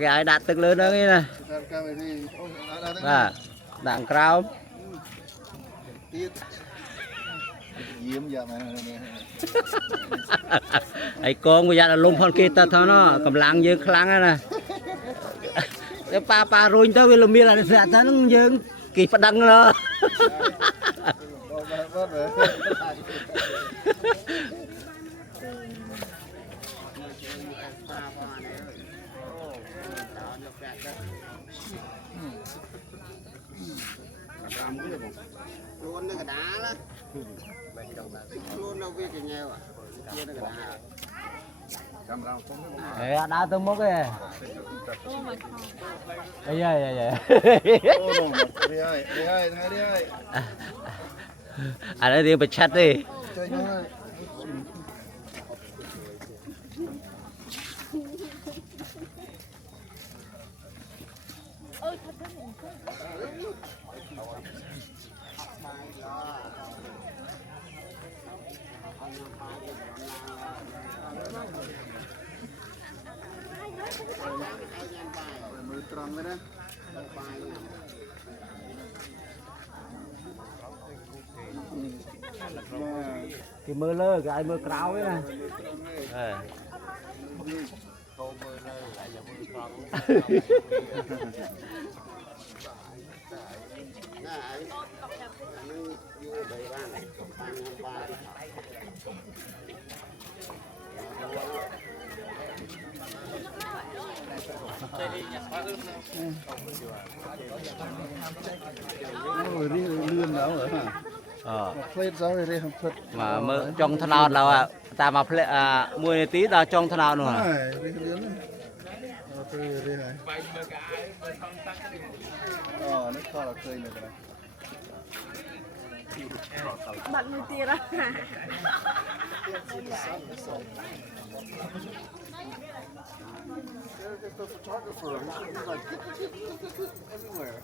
cái đặtទឹកlớn đó nghe nè à đạn caoไอ้กองกูอยากลมพอนกีตาร์ท่อเนาะกำลังยืนคลังนนะเดี๋ยวปลารุ่นเต้าเวลามีอะไรเสียท่านยืนกี่ประดังเนาะluôn nó cái đá đó luôn đâu biết cái nghèo à kia nó cái đá đá tôi mốc cái đây à đây đi bật chặt đi mưa tròn đó cái mưa lơ cái mưa cáo ấy nè mà mưa trong thằng nào là ta mà mua tí ta trong thằng nào nữa bạn người tiền à There's the photographer. He's like everywhere.